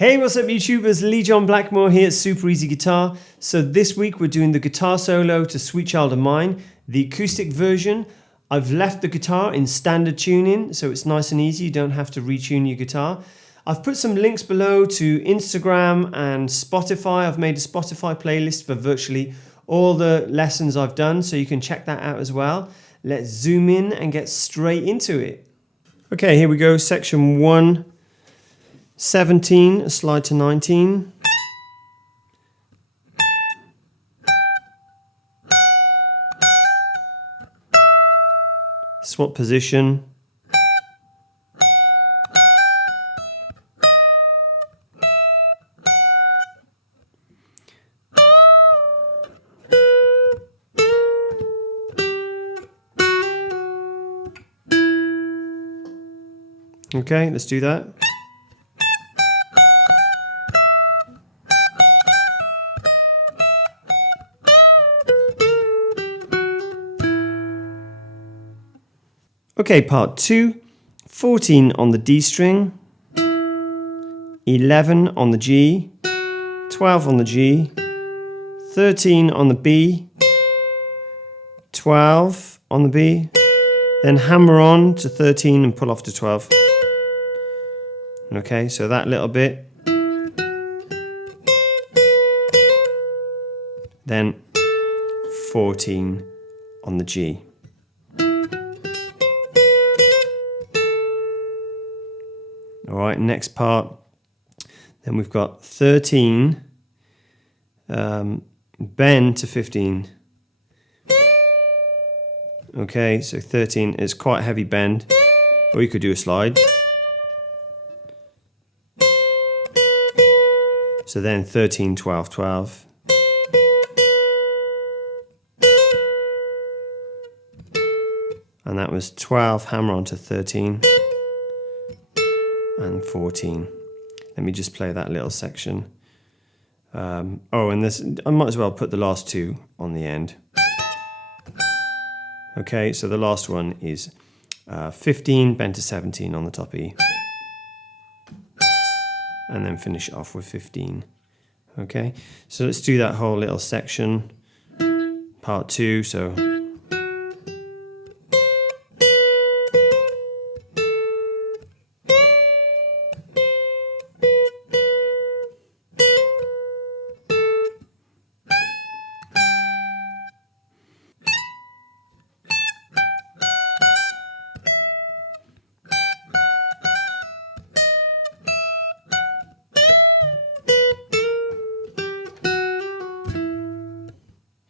Hey, what's up YouTubers? Lee John Blackmore here at Super Easy Guitar. So this week we're doing the guitar solo to Sweet Child of Mine, the acoustic version. I've left the guitar in standard tuning, so it's nice and easy. You don't have to retune your guitar. I've put some links below to Instagram and Spotify. I've made a Spotify playlist for virtually all the lessons I've done, so you can check that out as well. Let's zoom in and get straight into it. Okay, here we go, section 1. 17, a slide to 19. Swap position. Okay, let's do that. Okay, part 2, 14 on the D string, 11 on the G, 12 on the G, 13 on the B, 12 on the B, then hammer on to 13 and pull off to 12. Okay, so that little bit. Then 14 on the G. All right, next part. Then we've got 13, bend to 15. Okay, so 13 is quite a heavy bend, or you could do a slide. So then 13, 12, 12. And that was 12, hammer on to 13. And 14. Let me just play that little section. And this, I might as well put the last two on the end. Okay, so the last one is 15, bend to 17 on the top E. And then finish it off with 15. Okay, so let's do that whole little section. Part 2, so...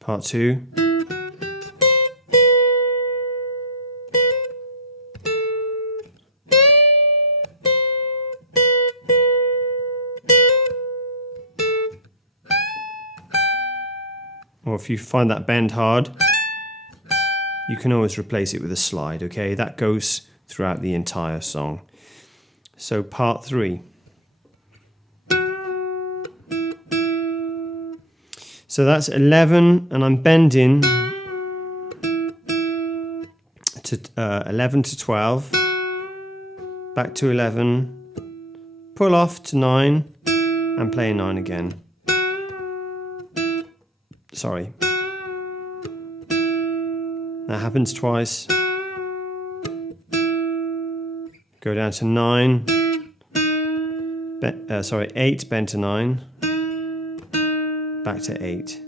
Part 2. Or if you find that bend hard, you can always replace it with a slide, okay? That goes throughout the entire song. So part 3. So that's 11, and I'm bending to 11 to 12, back to 11, pull off to 9, and play 9 again. Sorry. That happens twice. Go down to 9, 8, bend to 9. Back to 8.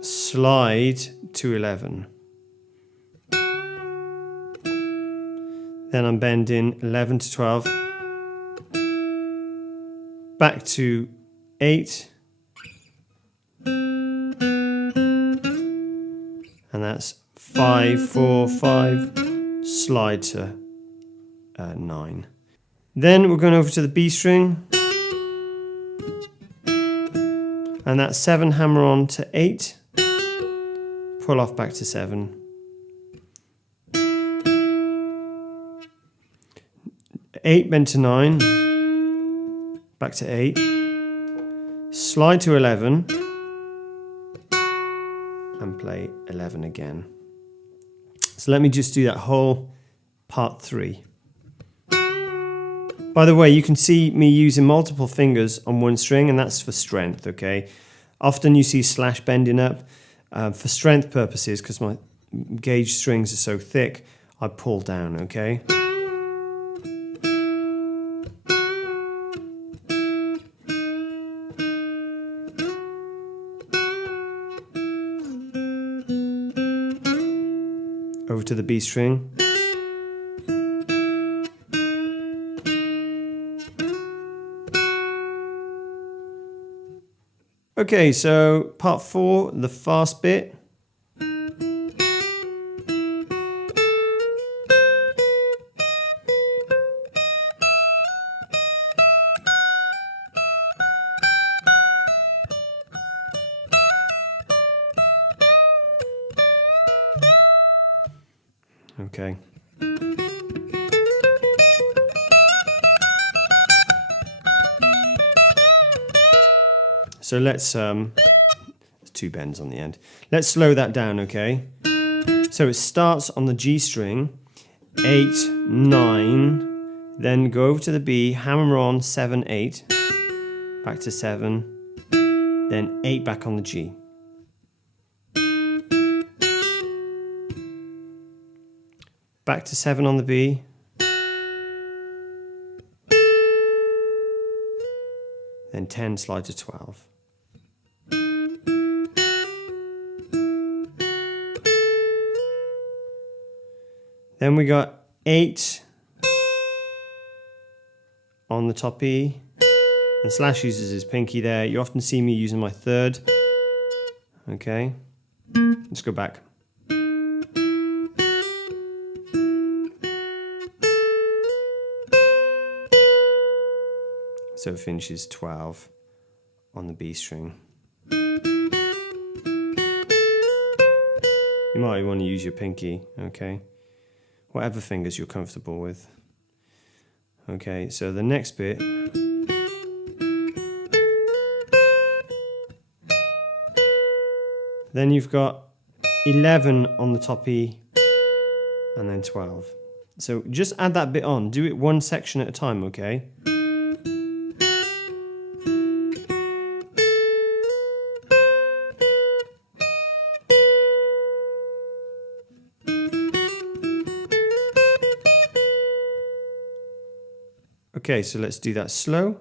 Slide to 11. Then I'm bending 11 to 12. Back to 8. And that's 5, 4, 5. Slide to 9. Then we're going over to the B string. And that's 7, hammer on to 8, pull off back to 7. 8, bend to 9, back to 8, slide to 11, and play 11 again. So let me just do that whole part 3. By the way, you can see me using multiple fingers on one string, and that's for strength, okay? Often you see slash bending up. For strength purposes, because my gauge strings are so thick, I pull down, okay? Over to the B string. Okay, so part 4, the fast bit. Okay. So let's, there's 2 bends on the end. Let's slow that down, okay? So it starts on the G string, 8, 9, then go over to the B, hammer on 7, 8, back to 7, then 8 back on the G. Back to 7 on the B. Then 10, slide to 12. Then we got 8 on the top E, and Slash uses his pinky there. You often see me using my 3rd. Okay, let's go back. So it finishes 12 on the B string. You might want to use your pinky, okay? Whatever fingers you're comfortable with. Okay, so the next bit. Then you've got 11 on the top E, and then 12. So just add that bit on. Do it one section at a time, okay? Okay, so let's do that slow.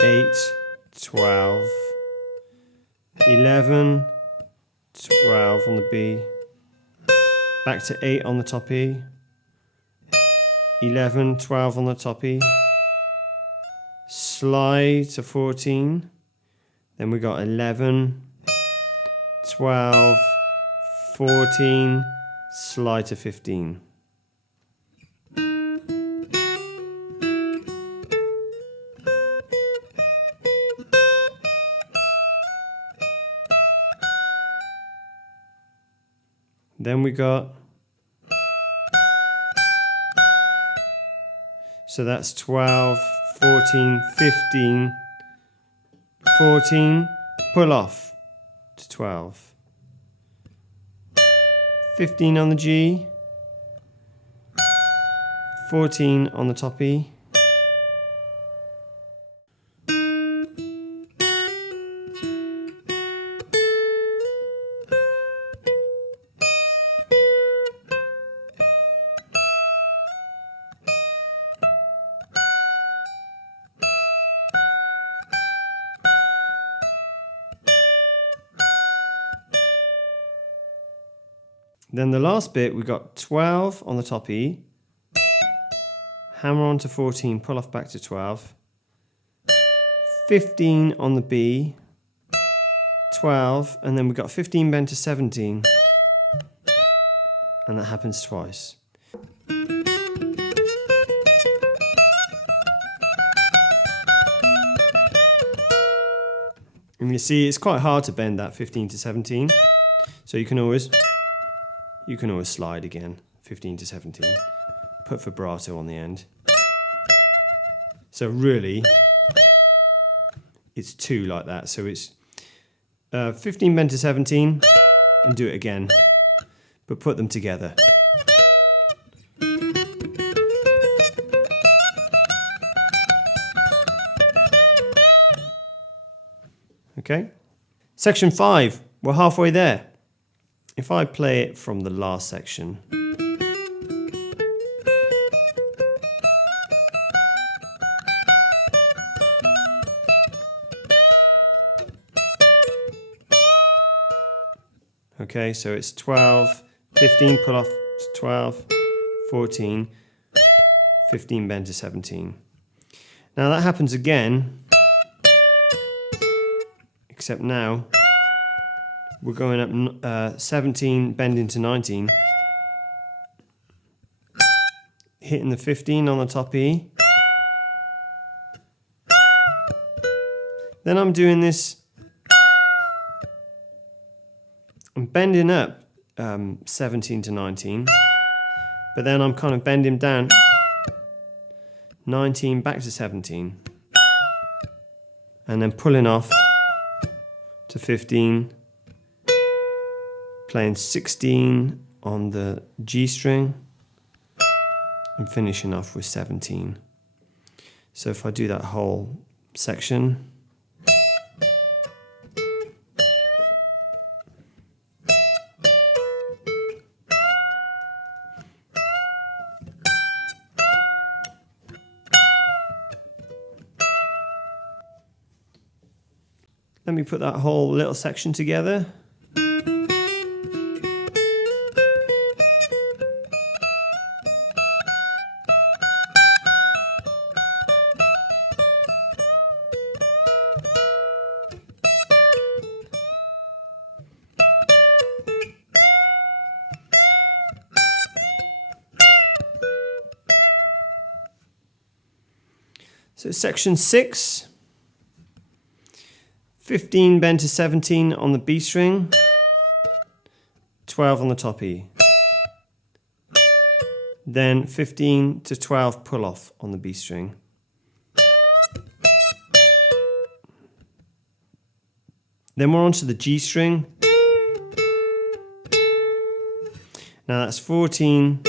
Eight, 12, 11, 12 on the B, back to 8 on the top E, 11, 12 on the top E, slide to 14, then we got 11, 12, 14, slide to 15. Then we got, so that's 12, 14, 15, 14, pull off to 12. 15 on the G, 14 on the top E, then the last bit, we got 12 on the top E, hammer on to 14, pull off back to 12, 15 on the B, 12, and then we got 15 bend to 17, and that happens twice. And you see, it's quite hard to bend that 15 to 17, so you can always slide again, 15 to 17, put vibrato on the end. So really, it's 2 like that. So it's 15 bend to 17, and do it again, but put them together. Okay. Section 5, we're halfway there. If I play it from the last section. Okay, so it's 12, 15, pull off to 12, 14, 15 bend to 17. Now that happens again, except now we're going up 17, bending to 19, hitting the 15 on the top E. Then I'm doing this, I'm bending up 17 to 19, but then I'm kind of bending down 19 back to 17, and then pulling off to 15, playing 16 on the G string, and finishing off with 17. So if I do that whole section, let me put that whole little section together. So section 6. 15 bend to 17 on the B string, 12 on the top E. Then 15 to 12 pull off on the B string. Then we're on to the G string. Now that's 14,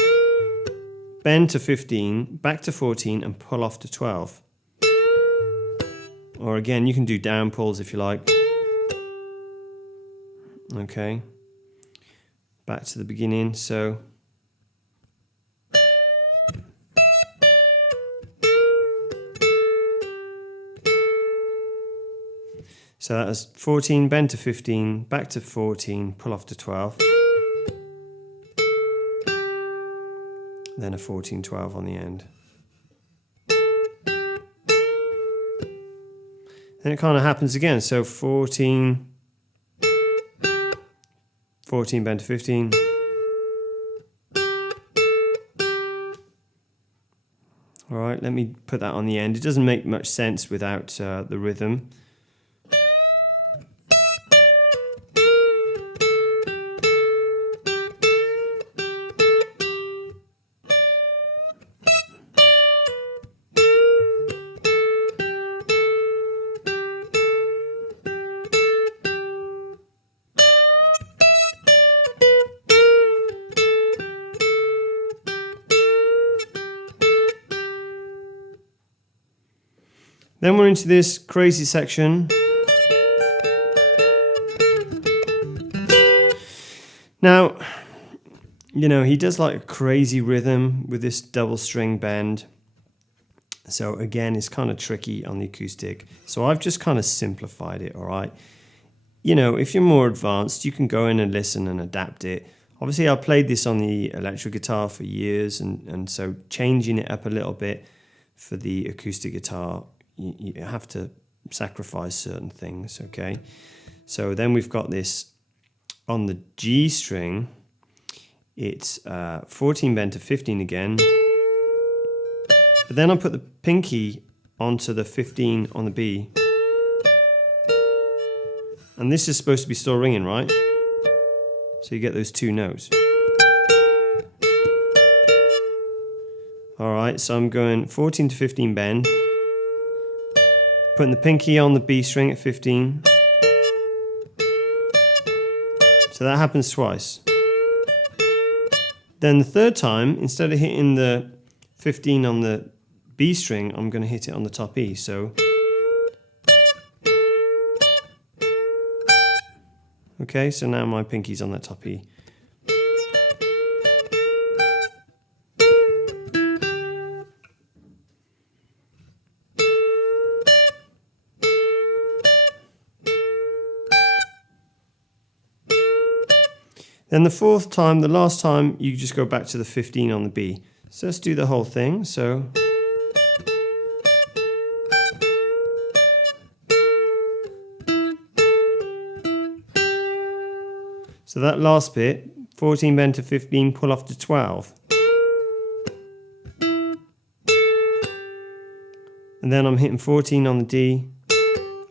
bend to 15, back to 14 and pull off to 12. Or again, you can do down pulls if you like. Okay. Back to the beginning, so. So that was 14, bend to 15, back to 14, pull off to 12. Then a 14, 12 on the end. Then it kind of happens again. So 14, 14 bend to 15. All right, let me put that on the end. It doesn't make much sense without the rhythm. Then we're into this crazy section. Now, you know, he does like a crazy rhythm with this double string bend. So again, it's kind of tricky on the acoustic. So I've just kind of simplified it, all right? You know, if you're more advanced, you can go in and listen and adapt it. Obviously, I played this on the electric guitar for years, and so changing it up a little bit for the acoustic guitar, you have to sacrifice certain things, okay? So then we've got this on the G string. It's 14 bend to 15 again. But then I put the pinky onto the 15 on the B. And this is supposed to be still ringing, right? So you get those two notes. All right, so I'm going 14 to 15 bend. Putting the pinky on the B string at 15. So So that happens twice. Then the third time, instead of hitting the 15 on the B string, I'm going to hit it on the top E. So, okay, so now my pinky's on that top E. Then the fourth time, the last time, you just go back to the 15 on the B. So let's do the whole thing. So that last bit, 14 bend to 15, pull off to 12. And then I'm hitting 14 on the D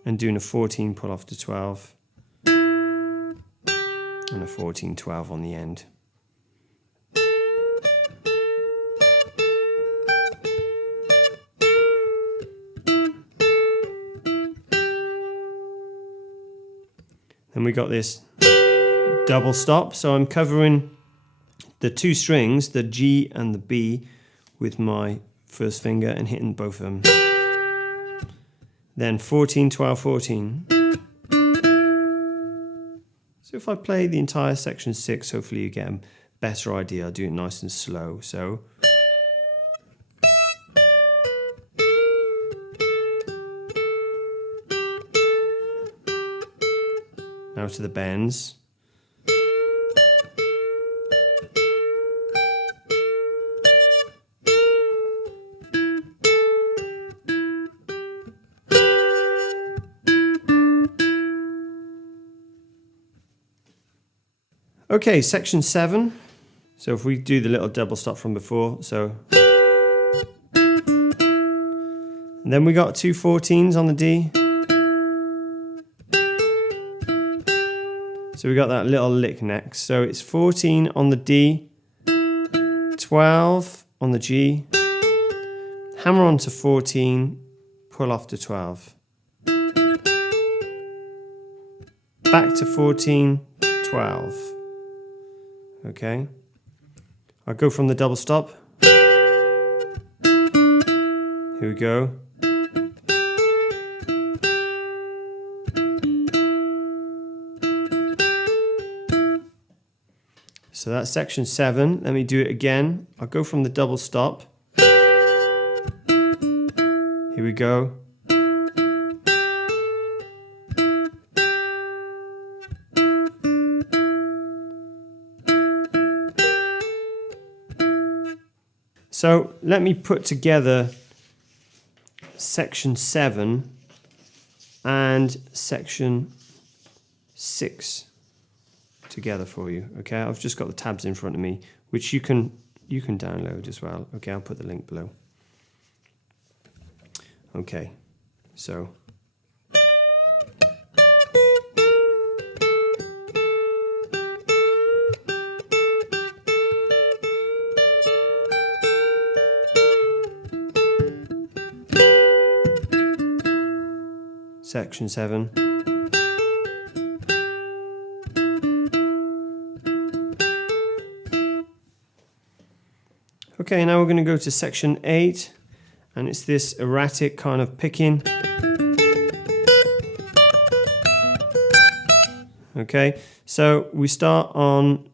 and doing a 14 pull off to 12. And a 14-12 on the end. Then we got this double stop, so I'm covering the two strings, the G and the B, with my first finger and hitting both of them. Then 14, 12, 14. So if I play the entire section 6, hopefully you get a better idea. I'll do it nice and slow. So now to the bends. Okay, section 7. So if we do the little double stop from before, so. And then we got two 14s on the D. So we got that little lick next. So it's 14 on the D, 12 on the G, hammer on to 14, pull off to 12. Back to 14, 12. Okay, I'll go from the double stop. Here we go. So that's section 7. Let me do it again. I'll go from the double stop. Here we go. So let me put together section 7 and section 6 together for you. Okay, I've just got the tabs in front of me, which you can download as well. Okay, I'll put the link below. Okay, so section 7. Okay, now we're going to go to section 8, and it's this erratic kind of picking. Okay, so we start on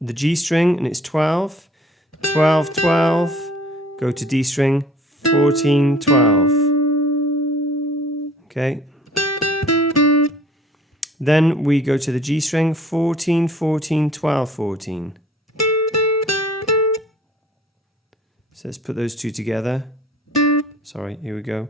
the G string and it's 12, 12, 12, go to D string, 14, 12. Okay. Then we go to the G string, 14, 14, 12, 14. So let's put those two together. Sorry, here we go.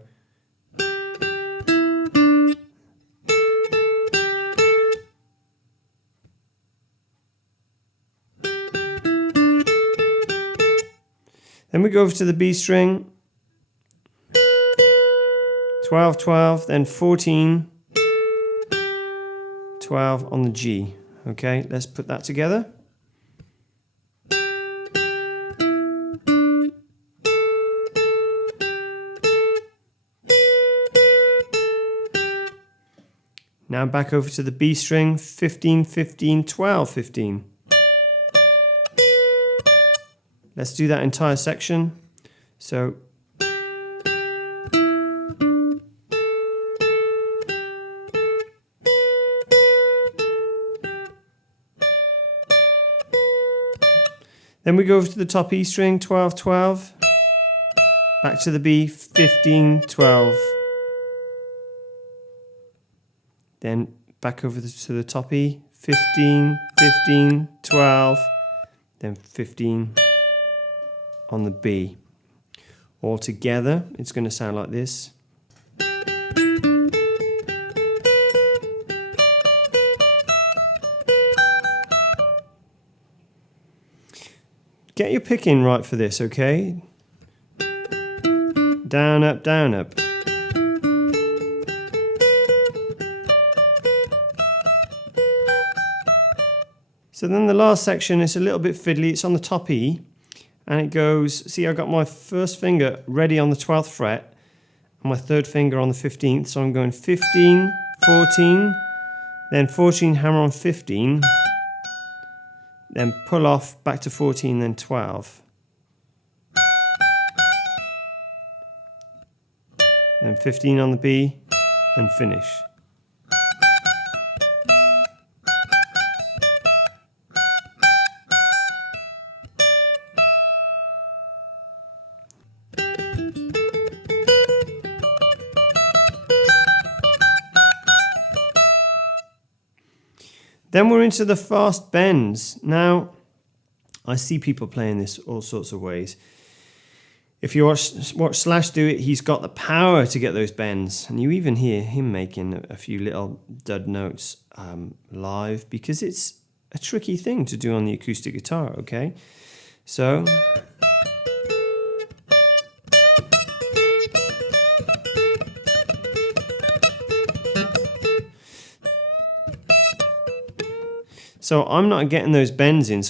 Then we go over to the B string, 12, 12, then 14, 12 on the G. Okay, let's put that together. Now back over to the B string, 15, 15, 12, 15. Let's do that entire section. So then we go over to the top E string, 12, 12. Back to the B, 15, 12. Then back over to the top E, 15, 15, 12. Then 15 on the B. All together, it's going to sound like this. Get your picking right for this, okay? Down, up, down, up. So then the last section is a little bit fiddly. It's on the top E, and it goes, see, I got my first finger ready on the 12th fret, and my third finger on the 15th, so I'm going 15, 14, then 14 hammer on 15, then pull off back to 14, then 12. Then 15 on the B, and finish. Then we're into the fast bends. Now, I see people playing this all sorts of ways. If you watch Slash do it, he's got the power to get those bends. And you even hear him making a few little dud notes live, because it's a tricky thing to do on the acoustic guitar, okay? So I'm not getting those bends in,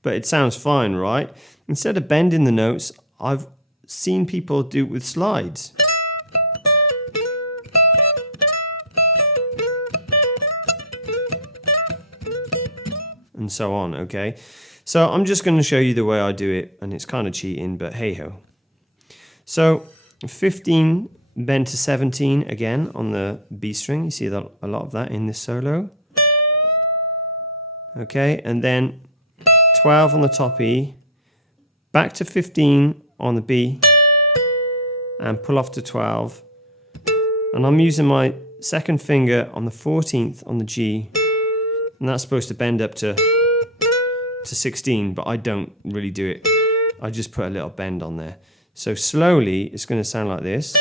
but it sounds fine, right? Instead of bending the notes, I've seen people do it with slides. And so on, okay? So I'm just going to show you the way I do it, and it's kind of cheating, but hey-ho. So 15 bend to 17 again on the B string. You see that a lot of that in this solo. Okay, and then 12 on the top E, back to 15 on the B, and pull off to 12. And I'm using my second finger on the 14th on the G, and that's supposed to bend up to 16, but I don't really do it. I just put a little bend on there. So slowly, it's going to sound like this.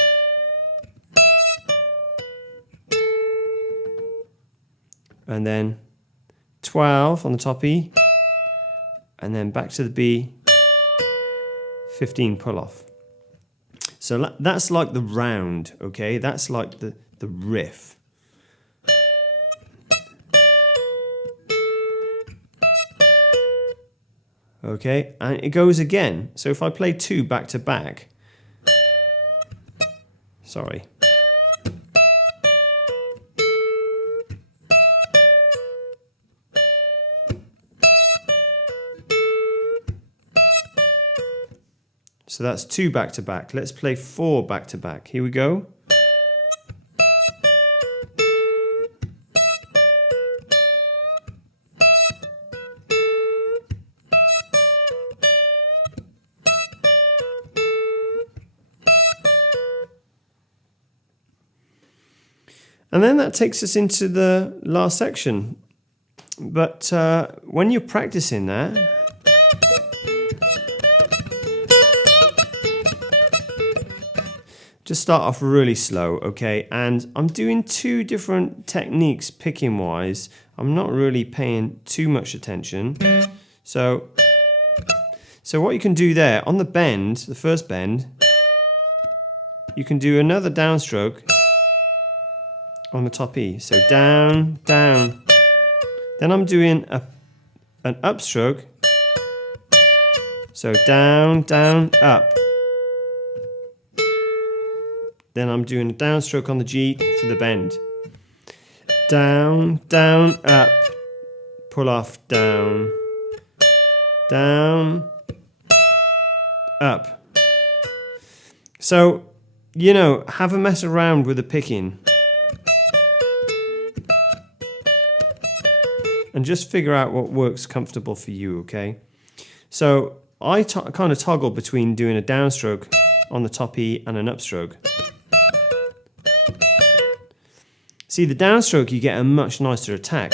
And then 12 on the top E, and then back to the B, 15 pull off. So that's like the round, okay? That's like the riff. Okay, and it goes again. So if I play 2 back to back, sorry. So that's 2 back to back. Let's play 4 back to back. Here we go. And then that takes us into the last section. But when you're practicing that, just start off really slow, okay? And I'm doing 2 different techniques picking wise. I'm not really paying too much attention. So what you can do there, on the bend, the first bend, you can do another downstroke on the top E. So down, down. Then I'm doing an upstroke. So down, down, up. Then I'm doing a downstroke on the G for the bend. Down, down, up, pull off, down, down, up. So, you know, have a mess around with the picking. And just figure out what works comfortable for you, okay? So I kind of toggle between doing a downstroke on the top E and an upstroke. See, the downstroke, you get a much nicer attack.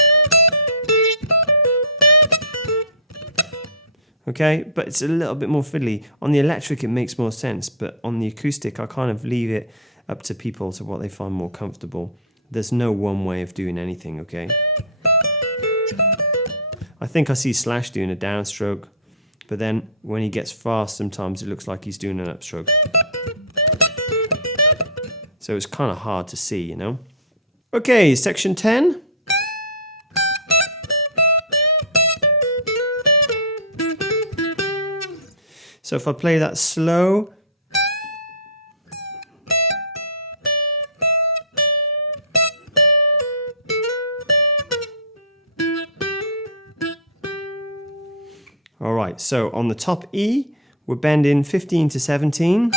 Okay, but it's a little bit more fiddly. On the electric, it makes more sense, but on the acoustic, I kind of leave it up to people to what they find more comfortable. There's no one way of doing anything, okay? I think I see Slash doing a downstroke, but then when he gets fast, sometimes it looks like he's doing an upstroke. So it's kind of hard to see, you know? Okay, section 10. So if I play that slow, all right, so on the top E, we're bending 15 to 17,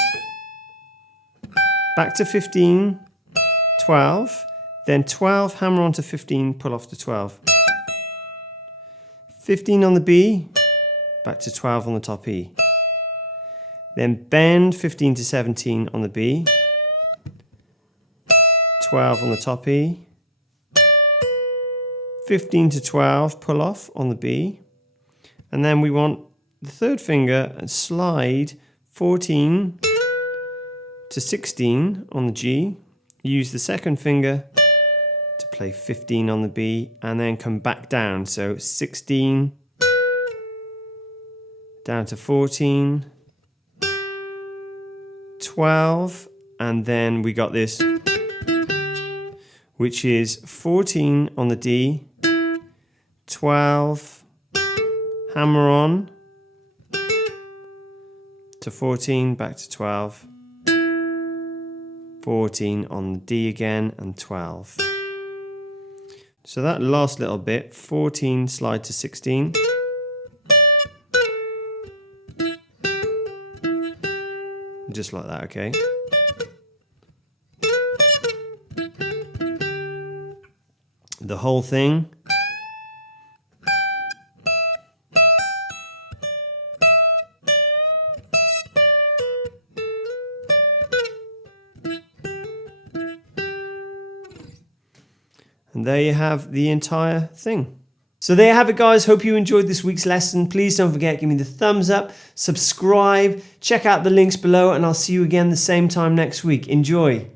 back to 15, 12, then 12, hammer on to 15, pull off to 12. 15 on the B, back to 12 on the top E. Then bend 15 to 17 on the B, 12 on the top E, 15 to 12, pull off on the B, and then we want the third finger and slide 14 to 16 on the G, use the second finger to play 15 on the B, and then come back down. So 16, down to 14, 12, and then we got this, which is 14 on the D, 12, hammer on to 14, back to 12, 14 on the D again, and 12. So that last little bit, 14, slide to 16. Just like that, okay? The whole thing. And there you have the entire thing. So there you have it, guys. Hope you enjoyed this week's lesson. Please don't forget, give me the thumbs up, subscribe, check out the links below, and I'll see you again the same time next week. Enjoy.